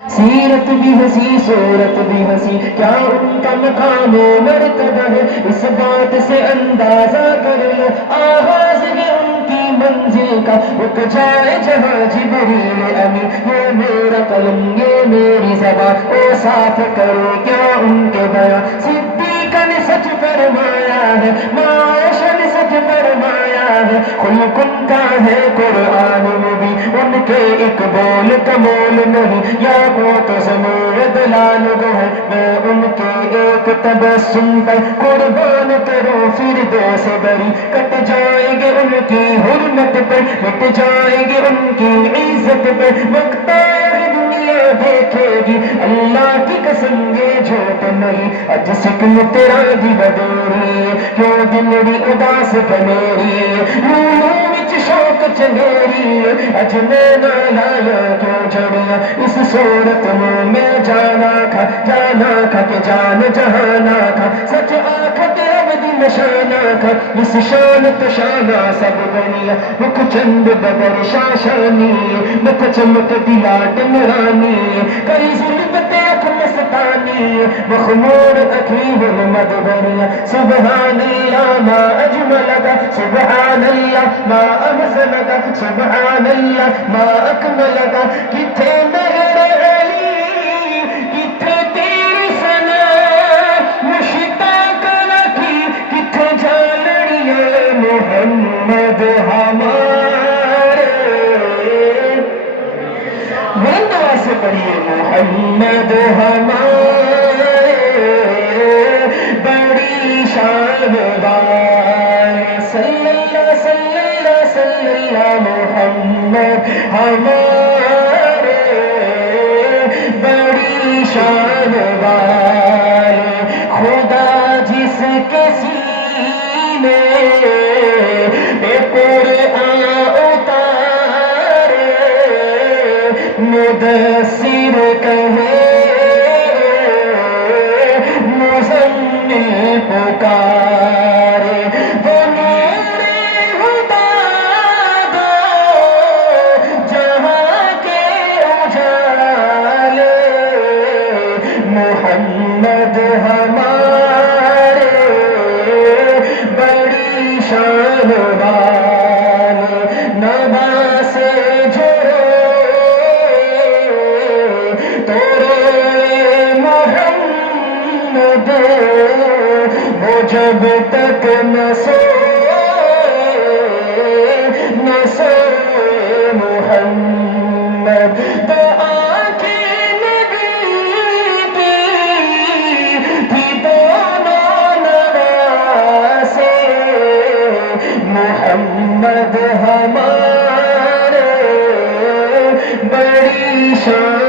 سیرت بھی ہنسی صورت بھی ہنسی، کیا ان کا مقام و مرتبہ ہے، اس بات سے اندازہ کر لو آغاز ہے ان کی منزل کا، رک جائے جہاں جبریل امین، یہ میرا قلم یہ میری زبان، او صاف کرو کیا ان کے بیان، صدیقہ نے سچ فرمایا ہے، معاشہ نے سچ فرمایا ہے، خلق ان کا ہے قرآن میں بھی ان کے ایک بول کا مول نہیں، یا وہ تو زمین دلال گو ہے، میں ان کے ایک تبسم پر قربان کروں پھر دو سے بری، کٹ جائیں گے ان کی حرمت پر، مٹ جائیں گے ان کی عزت پر، وقت آئے دنیا دیکھے گی اللہ کی قسم یہ جھوٹ نہیں، اج سکن تیرا دی بدوری کیوں دلڑی اداس بنیری، لولو وچ شوق چنگیری اج میں نہ لایا کیوں جڑیا، اس صورت میں جانا کھا کہ جان جہانا کھا، سچ آنکھ تے ابدی نشانہ کھا، اس شان تو شانہ سب بنیا، رخ چند بدر شاشانی، مت چمک دلاٹ نورانی، کئی ظلمت اکھ مستانی، مخمور اکھیب مد بنیا، سبحان اللہ ما اجملک، سبحان اللہ ما احسنک، سبحان اللہ ما اکملک، کتھے مہر علی کتھے تیری ثنا، مشتاق رکھی کتھے جانڑیے محمد ہمارے، بلند آواز سے پڑھیے محمد ہمارے، بڑی شان والے، صلی اللہ صلی اللہ صلی اللہ محمد ہمارے، بڑی شان والے، خدا جس کے سینے پہ قرآن اتارے، مدثر کہے مزمل پکارے، وہ نور ہدا دو جہاں کے اجالے، محمد ہمارے، بڑی شان والے، نبا سے جڑو محمد، وہ جب تک نہ سوئے محمد، تو آنکھیں نبی کی تھی دونوں نواسے، محمد ہمارے، بڑی شان